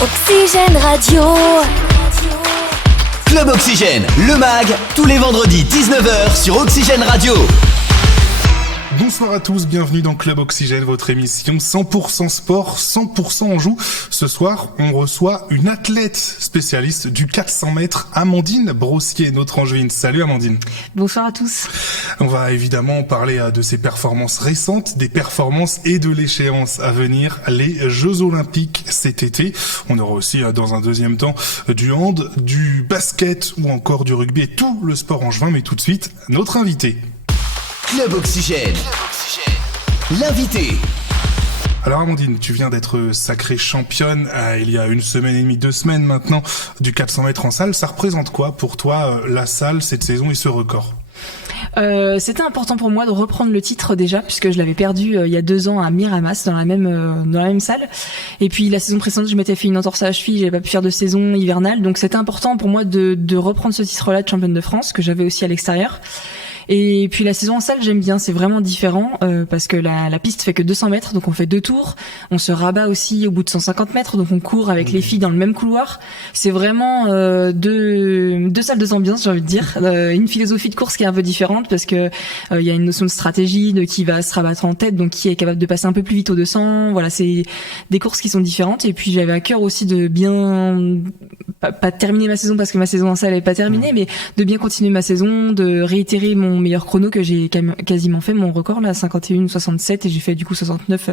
Oxygène Radio. Club Oxygène, le mag, tous les vendredis 19h sur Oxygène Radio. Bonsoir à tous, bienvenue dans Club Oxygène, votre émission 100% sport, 100% en joue. Ce soir, on reçoit une athlète spécialiste du 400 mètres, Amandine Brossier, notre angevine. Salut Amandine. Bonsoir à tous. On va évidemment parler de ses performances récentes, des performances et de l'échéance à venir, les Jeux Olympiques cet été. On aura aussi dans un deuxième temps du hand, du basket ou encore du rugby et tout le sport angevin. Mais tout de suite, notre invité. Club Oxygène. L'invité. Alors Amandine, tu viens d'être sacrée championne il y a une semaine et demie, 2 semaines maintenant, du 400 mètres en salle. Ça représente quoi pour toi, la salle, cette saison et ce record ? C'était important pour moi de reprendre le titre déjà, puisque je l'avais perdu il y a 2 ans à Miramas dans la même salle. Et puis la saison précédente, je m'étais fait une entorse à la cheville, j'avais pas pu faire de saison hivernale, donc c'était important pour moi de reprendre ce titre-là de championne de France que j'avais aussi à l'extérieur. Et puis la saison en salle, j'aime bien, c'est vraiment différent parce que la piste fait que 200 mètres, donc on fait 2 tours. On se rabat aussi au bout de 150 mètres, donc on court avec les filles dans le même couloir. C'est vraiment deux salles, 2 ambiances, j'ai envie de dire. Une philosophie de course qui est un peu différente parce que il y a une notion de stratégie, de qui va se rabattre en tête, donc qui est capable de passer un peu plus vite au 200. Voilà, c'est des courses qui sont différentes. Et puis j'avais à cœur aussi de bien pas terminer ma saison parce que ma saison en salle n'est pas terminée, mais de bien continuer ma saison, de réitérer mon meilleur chrono que j'ai quasiment fait, mon record là, 51,67, et j'ai fait du coup 69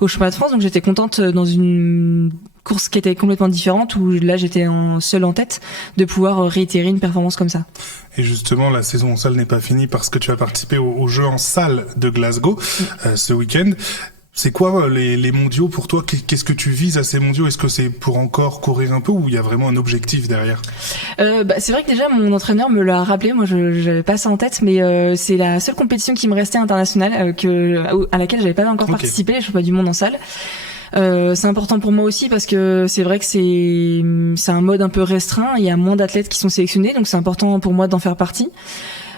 au championnat de France. Donc j'étais contente dans une course qui était complètement différente où là j'étais seule en tête de pouvoir réitérer une performance comme ça. Et justement, la saison en salle n'est pas finie parce que tu as participé aux Jeux en salle de Glasgow ce week-end. C'est quoi les mondiaux pour toi ? Qu'est-ce que tu vises à ces mondiaux ? Est-ce que c'est pour encore courir un peu ou il y a vraiment un objectif derrière ? C'est vrai que déjà mon entraîneur me l'a rappelé, moi j'avais pas ça en tête, mais c'est la seule compétition qui me restait internationale à laquelle j'avais pas encore participé, les championnats du monde en salle. C'est important pour moi aussi parce que c'est vrai que c'est un mode un peu restreint, il y a moins d'athlètes qui sont sélectionnés, donc c'est important pour moi d'en faire partie.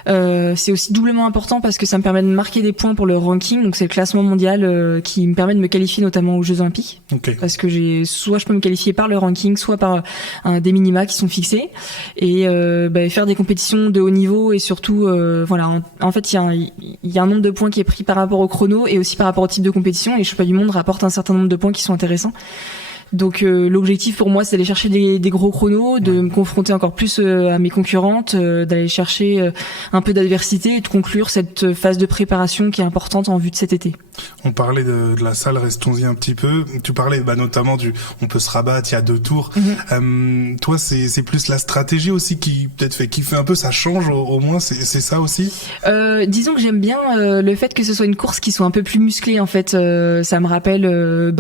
C'est aussi doublement important parce que ça me permet de marquer des points pour le ranking, donc c'est le classement mondial qui me permet de me qualifier notamment aux Jeux Olympiques. Okay. Parce que soit je peux me qualifier par le ranking, soit par des minima qui sont fixés, et faire des compétitions de haut niveau, et surtout en fait il y a un nombre de points qui est pris par rapport au chrono et aussi par rapport au type de compétition, et les championnats du monde rapportent un certain nombre de points qui sont intéressants. Donc l'objectif pour moi c'est d'aller chercher des gros chronos, de me confronter encore plus à mes concurrentes, d'aller chercher un peu d'adversité et de conclure cette phase de préparation qui est importante en vue de cet été. On parlait de la salle, restons-y un petit peu. Tu parlais notamment on peut se rabattre, il y a 2 tours. Toi c'est plus la stratégie aussi qui peut-être fait kiffer un peu, ça change au moins, c'est ça aussi. Disons que j'aime bien le fait que ce soit une course qui soit un peu plus musclée en fait. Ça me rappelle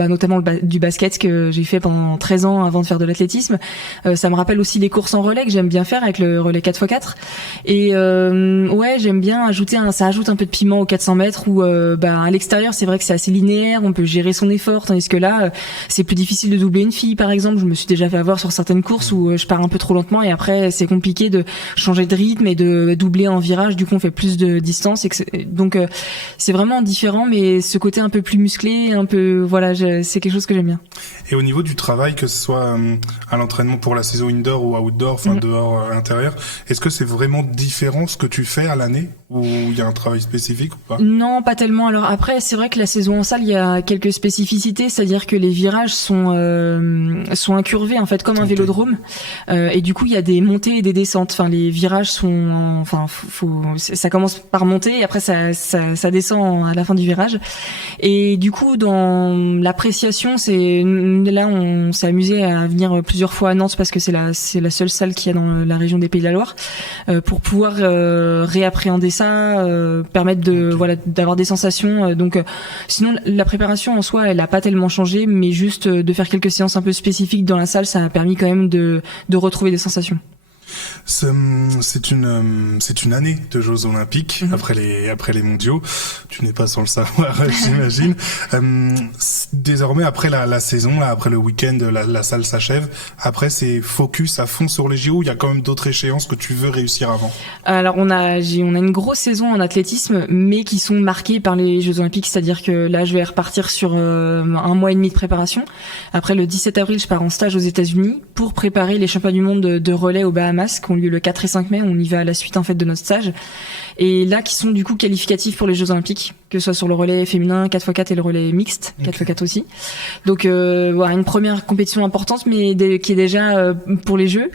notamment du basket que j'ai fait pendant 13 ans avant de faire de l'athlétisme. Ça me rappelle aussi les courses en relais que j'aime bien faire avec le relais 4x4. Et j'aime bien ça ajoute un peu de piment aux 400 mètres où à l'extérieur c'est vrai que c'est assez linéaire, on peut gérer son effort, tandis que là c'est plus difficile de doubler une fille par exemple. Je me suis déjà fait avoir sur certaines courses où je pars un peu trop lentement et après c'est compliqué de changer de rythme et de doubler en virage, du coup on fait plus de distance, donc c'est vraiment différent, mais ce côté un peu plus musclé, un peu c'est quelque chose que j'aime bien. Et au niveau du travail, que ce soit à l'entraînement pour la saison indoor ou outdoor, dehors, à l'intérieur, est-ce que c'est vraiment différent ce que tu fais à l'année, ou il y a un travail spécifique ou pas ? Non, pas tellement. Alors après, c'est vrai que la saison en salle, il y a quelques spécificités, c'est-à-dire que les virages sont incurvés en fait comme un vélodrome, et du coup il y a des montées et des descentes. Enfin, les virages sont, ça commence par monter et après ça descend à la fin du virage. Et du coup, dans l'appréciation, là on s'est amusé à venir plusieurs fois à Nantes parce que c'est la seule salle qu'il y a dans la région des Pays de la Loire, pour pouvoir réappréhender ça, permettre d'avoir des sensations. Donc sinon la préparation en soi elle a pas tellement changé, mais juste de faire quelques séances un peu spécifiques dans la salle, ça a permis quand même de retrouver des sensations. C'est une année de Jeux Olympiques après les mondiaux. Tu n'es pas sans le savoir, j'imagine. Désormais, après la saison, là, après le week-end, la salle s'achève. Après, c'est focus à fond sur les JO. Il y a quand même d'autres échéances que tu veux réussir avant. Alors on a une grosse saison en athlétisme, mais qui sont marquées par les Jeux Olympiques. C'est-à-dire que là, je vais repartir sur 1 mois et demi de préparation. Après, le 17 avril, je pars en stage aux États-Unis pour préparer les championnats du monde de relais aux Bahamas, qui ont lieu le 4 et 5 mai. On y va à la suite en fait de notre stage, et là qui sont du coup qualificatifs pour les Jeux Olympiques, que ce soit sur le relais féminin 4x4 et le relais mixte 4x4 aussi. Donc voilà, une première compétition importante, mais qui est déjà pour les Jeux.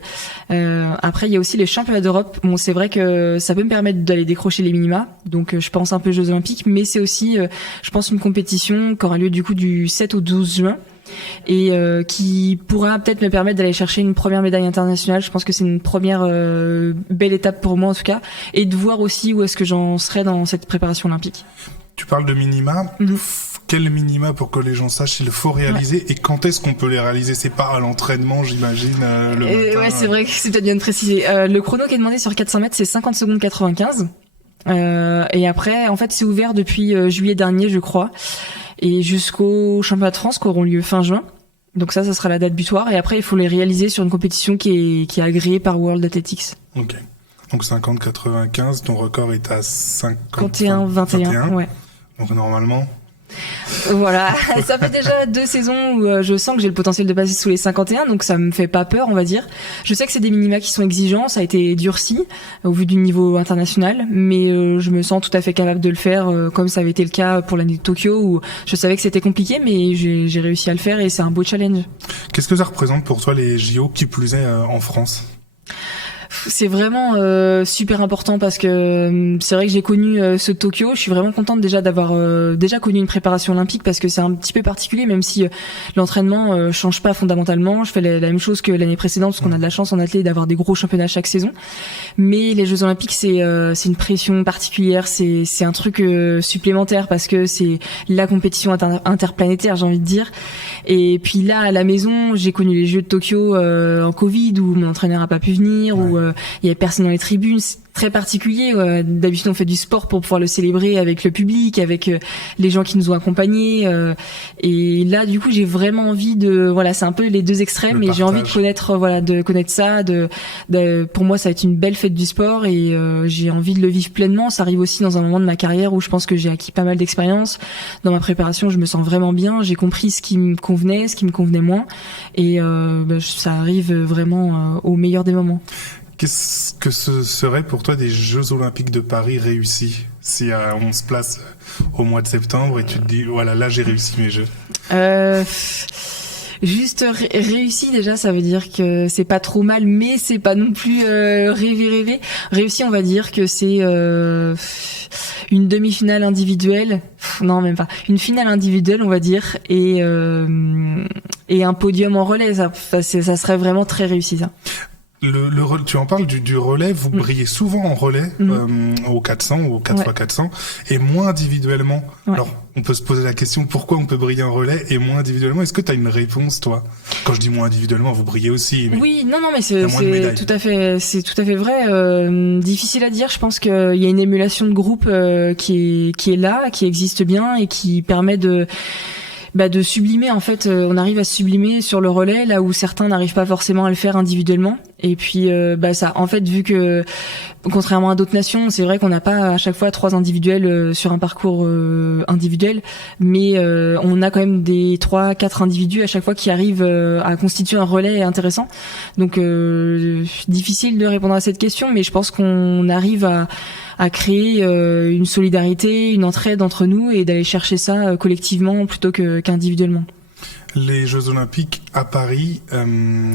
Après, il y a aussi les championnats d'Europe. Bon, c'est vrai que ça peut me permettre d'aller décrocher les minima, donc je pense un peu Jeux Olympiques, mais c'est aussi je pense une compétition qui aura lieu du coup du 7 au 12 juin, et qui pourra peut-être me permettre d'aller chercher une première médaille internationale. Je pense que c'est une première belle étape pour moi en tout cas, et de voir aussi où est-ce que j'en serai dans cette préparation olympique. Tu parles de minima. Quel minima, pour que les gens sachent, il faut réaliser, et quand est-ce qu'on peut les réaliser? C'est pas à l'entraînement, j'imagine, le matin. Ouais, c'est vrai que c'est peut-être bien de préciser. Le chrono qui est demandé sur 400 mètres, c'est 50 secondes 95. Et après, en fait, c'est ouvert depuis juillet dernier, je crois, et jusqu'au championnat de France qui auront lieu fin juin. Donc ça sera la date butoir, et après il faut les réaliser sur une compétition qui est agréée par World Athletics. Ok. Donc 50-95, ton record est à 51-21, ouais. Donc normalement... Voilà, ça fait déjà 2 saisons où je sens que j'ai le potentiel de passer sous les 51, donc ça me fait pas peur, on va dire. Je sais que c'est des minima qui sont exigeants, ça a été durci au vu du niveau international, mais je me sens tout à fait capable de le faire, comme ça avait été le cas pour l'année de Tokyo, où je savais que c'était compliqué, mais j'ai réussi à le faire, et c'est un beau challenge. Qu'est-ce que ça représente pour toi les JO, qui plus est en France? C'est vraiment super important, parce que c'est vrai que j'ai connu ce Tokyo. Je suis vraiment contente déjà d'avoir déjà connu une préparation olympique, parce que c'est un petit peu particulier, même si l'entraînement change pas fondamentalement. Je fais la même chose que l'année précédente, parce qu'on a de la chance en athlète d'avoir des gros championnats chaque saison. Mais les Jeux Olympiques, c'est une pression particulière, c'est un truc supplémentaire, parce que c'est la compétition interplanétaire, j'ai envie de dire. Et puis là, à la maison, j'ai connu les Jeux de Tokyo en Covid, où mon entraîneur a pas pu venir, où il y avait personne dans les tribunes. C'est très particulier. D'habitude, on fait du sport pour pouvoir le célébrer avec le public, avec les gens qui nous ont accompagnés. Et là, du coup, j'ai vraiment envie voilà, c'est un peu les deux extrêmes, et j'ai envie de connaître ça. Pour moi, ça va être une belle fête du sport, et j'ai envie de le vivre pleinement. Ça arrive aussi dans un moment de ma carrière où je pense que j'ai acquis pas mal d'expérience. Dans ma préparation, je me sens vraiment bien. J'ai compris ce qui me convenait, ce qui me convenait moins, et ça arrive vraiment au meilleur des moments. Qu'est-ce que ce serait pour toi des Jeux Olympiques de Paris réussis, si on se place au mois de septembre et tu te dis voilà, là j'ai réussi mes Jeux? Juste réussi, déjà, ça veut dire que c'est pas trop mal, mais c'est pas non plus rêver. Réussi, on va dire que c'est une demi-finale individuelle. Non, même pas. Une finale individuelle, on va dire, et un podium en relais. Ça serait vraiment très réussi, ça. Tu en parles du relais, vous brillez souvent en relais au 400 ou au 4x400 et moins individuellement. Ouais. Alors, on peut se poser la question, pourquoi on peut briller en relais et moins individuellement? Est-ce que tu as une réponse, toi? Quand je dis moins individuellement, vous brillez aussi. Mais oui, non, mais c'est tout à fait vrai. Difficile à dire. Je pense qu'il y a une émulation de groupe qui est là, qui existe bien, et qui permet de sublimer, en fait. On arrive à sublimer sur le relais, là où certains n'arrivent pas forcément à le faire individuellement. Et puis ça, en fait, vu que contrairement à d'autres nations, c'est vrai qu'on n'a pas à chaque fois 3 individuels sur un parcours individuel, mais on a quand même des 3-4 individus à chaque fois qui arrivent à constituer un relais intéressant. Donc difficile de répondre à cette question, mais je pense qu'on arrive à créer une solidarité, une entraide entre nous, et d'aller chercher ça collectivement plutôt qu'individuellement. Les Jeux Olympiques à Paris,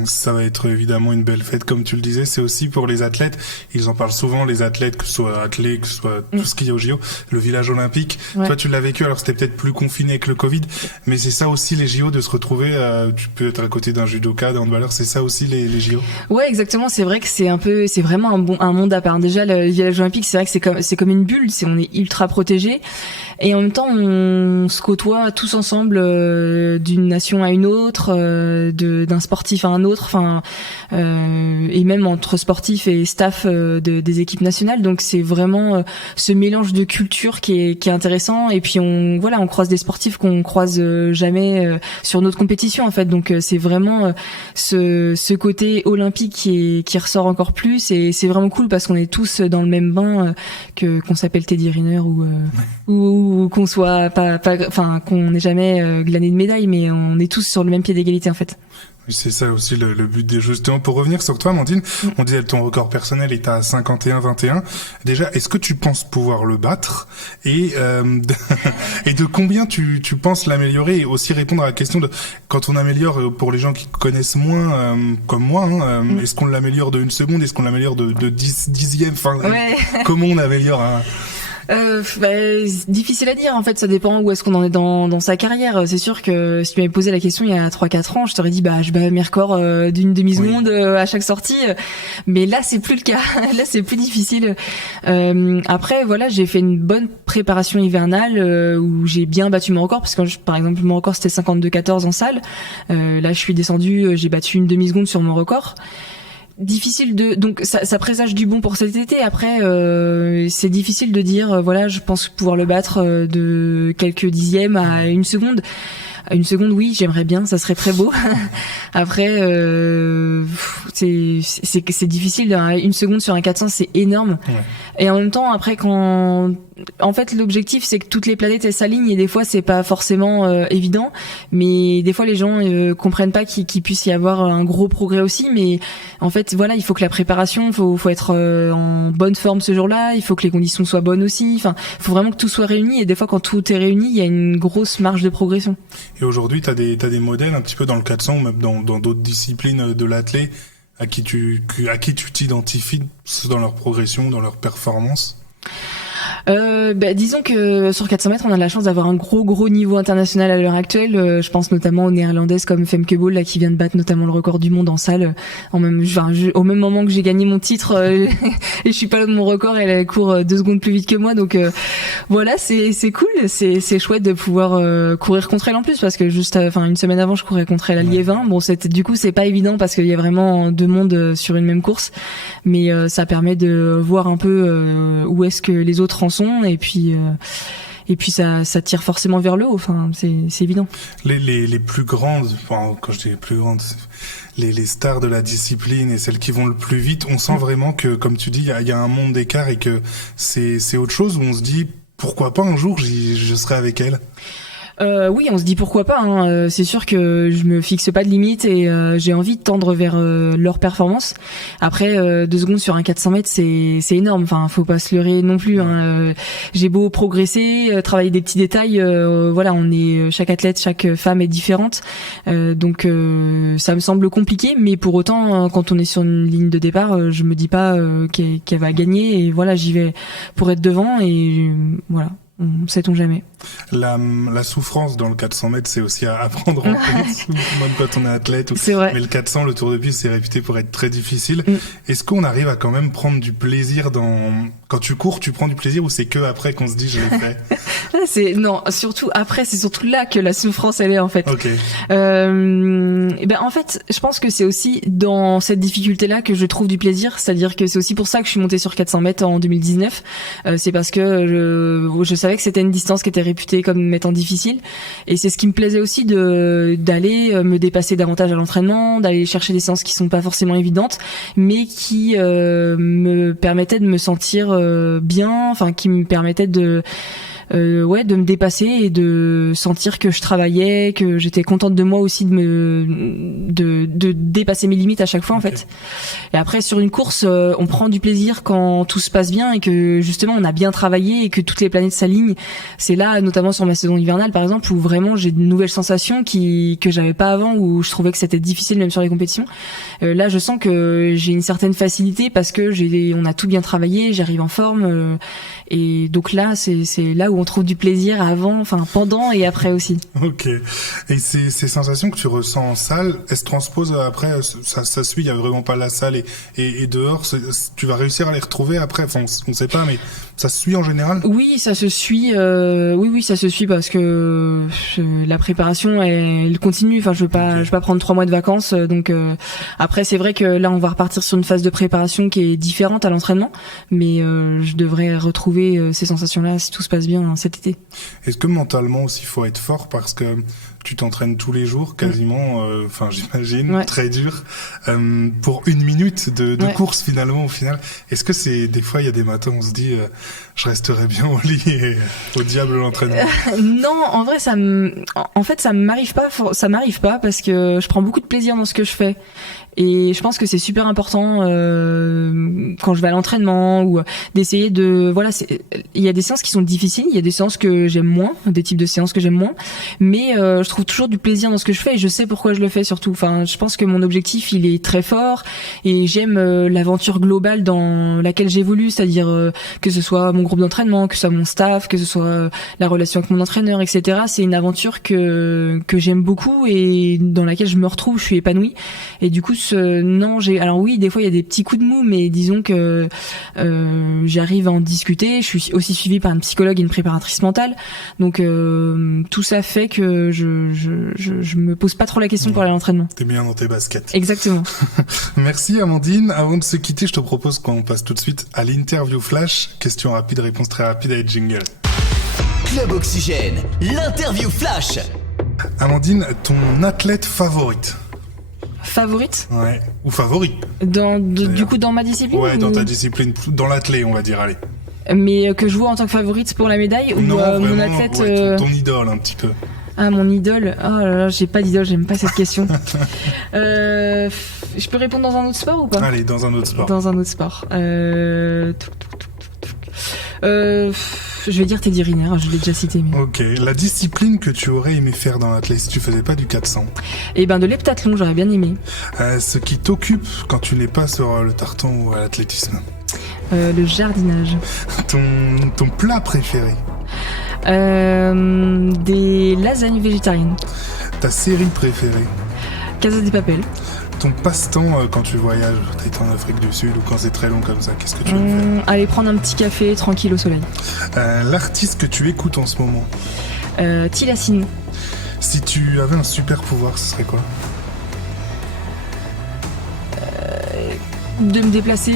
ça va être évidemment une belle fête, comme tu le disais. C'est aussi pour les athlètes. Ils en parlent souvent, les athlètes, que ce soit athlètes, que ce soit tout ce qu'il y a au JO. Le village olympique. Ouais. Toi, tu l'as vécu. Alors, c'était peut-être plus confiné avec le Covid, mais c'est ça aussi les JO, de se retrouver. Tu peux être à côté d'un judoka, d'un handballeur. C'est ça aussi les JO. Ouais, exactement. C'est vrai que c'est vraiment un monde à part. Déjà, le village olympique, c'est vrai que c'est comme une bulle. On est ultra protégé, et en même temps, on se côtoie tous ensemble d'une nation compétition à une autre, d'un sportif à un autre, enfin, et même entre sportifs et staff des équipes nationales. Donc c'est vraiment ce mélange de culture qui est intéressant. Et puis on croise des sportifs qu'on croise jamais sur notre compétition en fait. Donc c'est vraiment ce côté olympique qui ressort encore plus. Et c'est vraiment cool parce qu'on est tous dans le même bain, qu'on s'appelle Teddy Riner ou qu'on soit qu'on n'ait jamais glané de médaille, mais on est tous sur le même pied d'égalité en fait. C'est ça aussi le but des Jeux. Justement, pour revenir sur toi, Amandine, on disait ton record personnel est à 51-21. Déjà, est-ce que tu penses pouvoir le battre et de combien tu penses l'améliorer, et aussi répondre à la question de quand on améliore, pour les gens qui connaissent moins comme moi, est-ce qu'on l'améliore de 1 seconde, est-ce qu'on l'améliore de 10 dixièmes, enfin comment on améliore difficile à dire en fait, ça dépend où est-ce qu'on en est dans sa carrière. C'est sûr que si tu m'avais posé la question il y a 3-4 ans, je t'aurais dit je bats mes records d'une demi-seconde à chaque sortie, mais là c'est plus le cas. Là c'est plus difficile. Après voilà, j'ai fait une bonne préparation hivernale où j'ai bien battu mon record, parce que par exemple mon record c'était 52-14 en salle. Là je suis descendue, j'ai battu une demi-seconde sur mon record. Difficile donc ça présage du bon pour cet été. Après c'est difficile de dire je pense pouvoir le battre de quelques dixièmes à 1 seconde. À 1 seconde, oui, j'aimerais bien, ça serait très beau. Après c'est difficile. 1 seconde sur un 400, c'est énorme. Et en même temps, après en fait l'objectif c'est que toutes les planètes elles s'alignent, et des fois c'est pas forcément évident, mais des fois les gens comprennent pas qu'il puisse y avoir un gros progrès aussi. Mais en fait il faut que la préparation, faut être en bonne forme ce jour-là, il faut que les conditions soient bonnes aussi, enfin faut vraiment que tout soit réuni, et des fois quand tout est réuni il y a une grosse marge de progression. Et aujourd'hui t'as des modèles un petit peu dans le 400 ou même dans d'autres disciplines de l'athlète à qui tu t'identifies dans leur progression, dans leur performance? Disons que sur 400 mètres, on a la chance d'avoir un gros niveau international à l'heure actuelle. Je pense notamment aux néerlandaises comme Femke Bol, là, qui vient de battre notamment le record du monde en salle au même moment que j'ai gagné mon titre. Et je suis pas là de mon record, elle court 2 secondes plus vite que moi. Donc voilà, c'est cool, c'est chouette de pouvoir courir contre elle en plus, parce que juste 1 semaine avant, je courais contre elle à Liévin. Bon, c'est pas évident parce qu'il y a vraiment 2 mondes sur une même course, mais ça permet de voir un peu où est-ce que les autres en sont, et puis ça tire forcément vers le haut. Enfin, c'est évident. Les plus grandes, quand je dis les plus grandes, les stars de la discipline et celles qui vont le plus vite, on sent vraiment que, comme tu dis, il y a un monde d'écart, et que c'est autre chose où on se dit pourquoi pas un jour je serai avec elle. Oui, on se dit pourquoi pas, hein. C'est sûr que je me fixe pas de limite, et j'ai envie de tendre vers leur performance. Après 2 secondes sur un 400 mètres, c'est énorme. Enfin, faut pas se leurrer non plus, hein. J'ai beau progresser, travailler des petits détails, on est chaque athlète, chaque femme est différente, donc ça me semble compliqué. Mais pour autant, quand on est sur une ligne de départ, je me dis pas qu'elle va gagner, et voilà, j'y vais pour être devant, et voilà. Sait-on jamais. La souffrance dans le 400 mètres, c'est aussi à prendre en compte, même quand on est athlète. C'est vrai. Mais le 400, le Tour de Piste, c'est réputé pour être très difficile. Est-ce qu'on arrive à quand même prendre du plaisir quand tu cours, tu prends du plaisir, ou c'est que après qu'on se dit je l'ai fait? Non, surtout après, c'est surtout là que la souffrance elle est en fait. Ok. En fait, je pense que c'est aussi dans cette difficulté-là que je trouve du plaisir. C'est-à-dire que c'est aussi pour ça que je suis montée sur 400 mètres en 2019. C'est parce que je savais que c'était une distance qui était réputée comme étant difficile, et c'est ce qui me plaisait aussi d'aller me dépasser davantage à l'entraînement, d'aller chercher des séances qui sont pas forcément évidentes, mais qui me permettaient de me sentir bien, enfin qui me permettaient de me dépasser et de sentir que je travaillais, que j'étais contente de moi aussi de dépasser mes limites à chaque fois en fait. Et après sur une course, on prend du plaisir quand tout se passe bien et que justement on a bien travaillé et que toutes les planètes s'alignent. C'est là, notamment sur ma saison hivernale par exemple, où vraiment j'ai de nouvelles sensations que j'avais pas avant, où je trouvais que c'était difficile même sur les compétitions. Là je sens que j'ai une certaine facilité parce que on a tout bien travaillé, j'arrive en forme, et donc là c'est là où on trouve du plaisir avant, enfin pendant et après aussi. Ok. Et ces sensations que tu ressens en salle, elles se transposent après, ça suit, il y a vraiment pas la salle et dehors, tu vas réussir à les retrouver après, enfin on sait pas, mais ça se suit en général? Oui, ça se suit. Oui, ça se suit parce que la préparation elle continue. Enfin, je veux pas prendre 3 mois de vacances. Donc après, c'est vrai que là, on va repartir sur une phase de préparation qui est différente à l'entraînement, mais je devrais retrouver ces sensations-là si tout se passe bien cet été. Est-ce que mentalement aussi, il faut être fort parce que tu t'entraînes tous les jours quasiment, enfin j'imagine, très dur, pour 1 minute de course finalement au final. Est-ce que c'est des fois il y a des matins où on se dit je resterai bien au lit et au diable l'entraînement? Non, en vrai ça m'arrive pas parce que je prends beaucoup de plaisir dans ce que je fais. Et je pense que c'est super important quand je vais à l'entraînement ou d'essayer de il y a des séances qui sont difficiles, il y a des séances que j'aime moins, des types de séances que j'aime moins, mais je trouve toujours du plaisir dans ce que je fais et je sais pourquoi je le fais surtout. Enfin, je pense que mon objectif il est très fort et j'aime l'aventure globale dans laquelle j'évolue, c'est-à-dire que ce soit mon groupe d'entraînement, que ce soit mon staff, que ce soit la relation avec mon entraîneur, etc. C'est une aventure que j'aime beaucoup et dans laquelle je me retrouve, je suis épanouie et du coup alors oui, des fois il y a des petits coups de mou, mais disons que j'arrive à en discuter. Je suis aussi suivie par une psychologue et une préparatrice mentale, donc tout ça fait que je me pose pas trop la question pour aller à l'entraînement. T'es bien dans tes baskets. Exactement. Merci Amandine. Avant de se quitter, je te propose qu'on passe tout de suite à l'interview flash. Question rapide, réponse très rapide avec jingle. Club Oxygène, l'interview flash. Amandine, ton athlète favorite? Favorite? Ouais. Ou favori? Du coup, dans ma discipline? Ouais, dans ta discipline, dans l'athlète, on va dire, allez. Mais que je vois en tant que favorite pour la médaille ou mon athlète? Ouais, ton idole un petit peu. Ah, mon idole. Oh là là, j'ai pas d'idole, j'aime pas cette question. Je peux répondre dans un autre sport ou pas? Allez, dans un autre sport. Dans un autre sport. Je vais dire Teddy Riner, je l'ai déjà cité. Mais... Ok, la discipline que tu aurais aimé faire dans l'athlète si tu faisais pas du 400? Eh ben de l'heptathlon, j'aurais bien aimé. Ce qui t'occupe quand tu n'es pas sur le tartan ou à l'athlétisme? Le jardinage. Ton plat préféré? Des lasagnes végétariennes. Ta série préférée? Casa de Papel. Ton passe-temps quand tu voyages, t'as été en Afrique du Sud ou quand c'est très long comme ça, qu'est-ce que tu aimes faire? Aller prendre un petit café tranquille au soleil. L'artiste que tu écoutes en ce moment? Tilassine. Si tu avais un super pouvoir, ce serait quoi? De me déplacer...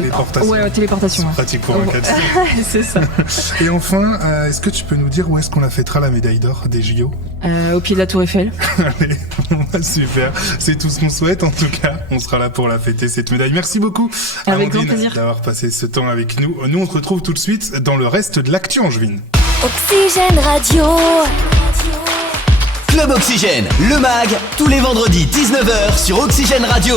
Téléportation. Ouais, téléportation. C'est pratique pour un 400. C'est ça. Et enfin, est-ce que tu peux nous dire où est-ce qu'on la fêtera la médaille d'or des JO? Au pied de la Tour Eiffel. Allez, super. C'est tout ce qu'on souhaite. En tout cas, on sera là pour la fêter, cette médaille. Merci beaucoup, avec grand Amandine, plaisir, d'avoir passé ce temps avec nous. Nous, on se retrouve tout de suite dans le reste de l'actu angevine. Oxygène Radio. Club Oxygène, le mag, tous les vendredis 19h sur Oxygène Radio.